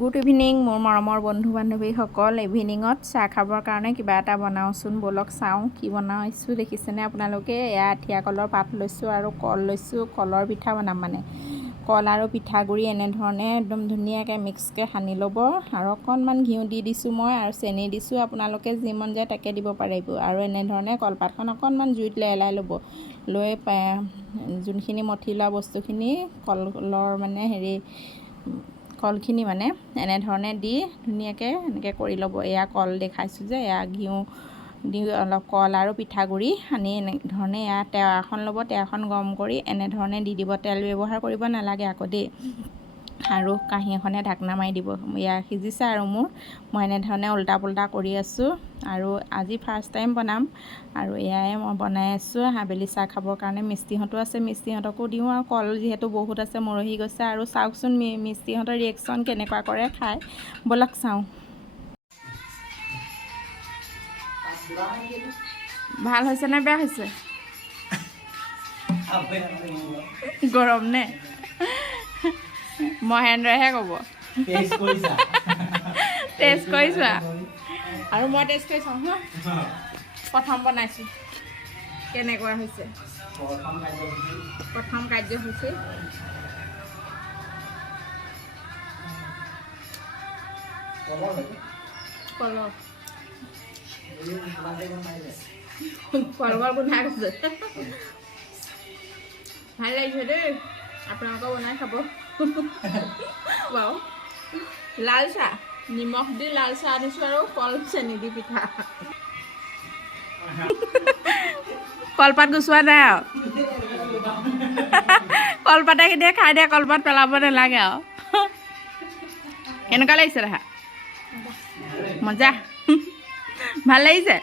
Good evening মোৰ মৰমৰ বন্ধু বান্ধৱীসকল। ইভিনিঙত চাহ খাবৰ কাৰণে কিবা এটা বনাওঁচোন, ব'লক চাওঁ কি বনাইছোঁ। দেখিছেনে আপোনালোকে? এয়া আঠিয়া কলৰ পাত লৈছোঁ আৰু কল লৈছোঁ। কলৰ পিঠা বনাম মানে কল আৰু পিঠাগুড়ি এনেধৰণে একদম ধুনীয়াকৈ মিক্সকৈ সানি ল'ব আৰু অকণমান ঘিউ দি দিছোঁ মই আৰু চেনি দিছোঁ। আপোনালোকে যি মন যায় তাকে দিব পাৰিব। আৰু এনেধৰণে কলপাতখন অকণমান জুইত লেলাই ল'ব। লৈ যোনখিনি মঠি লোৱা বস্তুখিনি কলৰ মানে কলখিনি মানে এনেধৰণে দি ধুনীয়াকৈ এনেকৈ কৰি ল'ব। এয়া কল দেখাইছোঁ যে, এয়া ঘিউ দি অলপ কল আৰু পিঠাগুড়ি সানি এনেধৰণে এয়া টেৱা এখন ল'ব। টেৱাখন গৰম কৰি এনেধৰণে দি দিব। তেল ব্যৱহাৰ কৰিব নালাগে আকৌ দেই। আৰু কাঁহী এখনে ঢাকনা মাৰি দিব। এয়া সিজিছে আৰু মই এনেধৰণে উল্টা পুল্টা কৰি আছোঁ আৰু আজি ফাৰ্ষ্ট টাইম বনাম। আৰু এয়াই মই বনাই আছোঁ আবেলি চাহ খাবৰ কাৰণে। মিষ্টিহঁতো আছে, মিষ্টিহঁতকো দিওঁ আৰু কল যিহেতু বহুত আছে মৰহি গৈছে। আৰু চাওকচোন মিষ্টিহঁতৰ ৰিয়েকশ্যন কেনেকুৱা কৰে খাই, ব'লক চাওঁ। ভাল হৈছে নে বেয়া হৈছে? গৰম নে? মহেন্দ্ৰহে ক'ব। টেষ্ট কৰিছা? আৰু মই টেষ্ট কৰি চাওঁ হা। প্ৰথম বনাইছোঁ, কেনেকুৱা হৈছে? প্ৰথম কাৰ্যসূচী কলৰ গোন্ধাই গৈছে। ভাল লাগিছে দেই, আপোনালোকে বনাই খাব বাৰু। লাল চাহ, নিমখ দি লাল চাহ দিছোঁ আৰু কল চেনি দি পিঠা। কলপাত গুচোৱা নাই আৰু কলপাতে খিনিয়ে খাই দিয়ে, কলপাত পেলাব নালাগে আৰু। কেনেকুৱা লাগিছে দেখা? মজা। ভাল লাগিছে।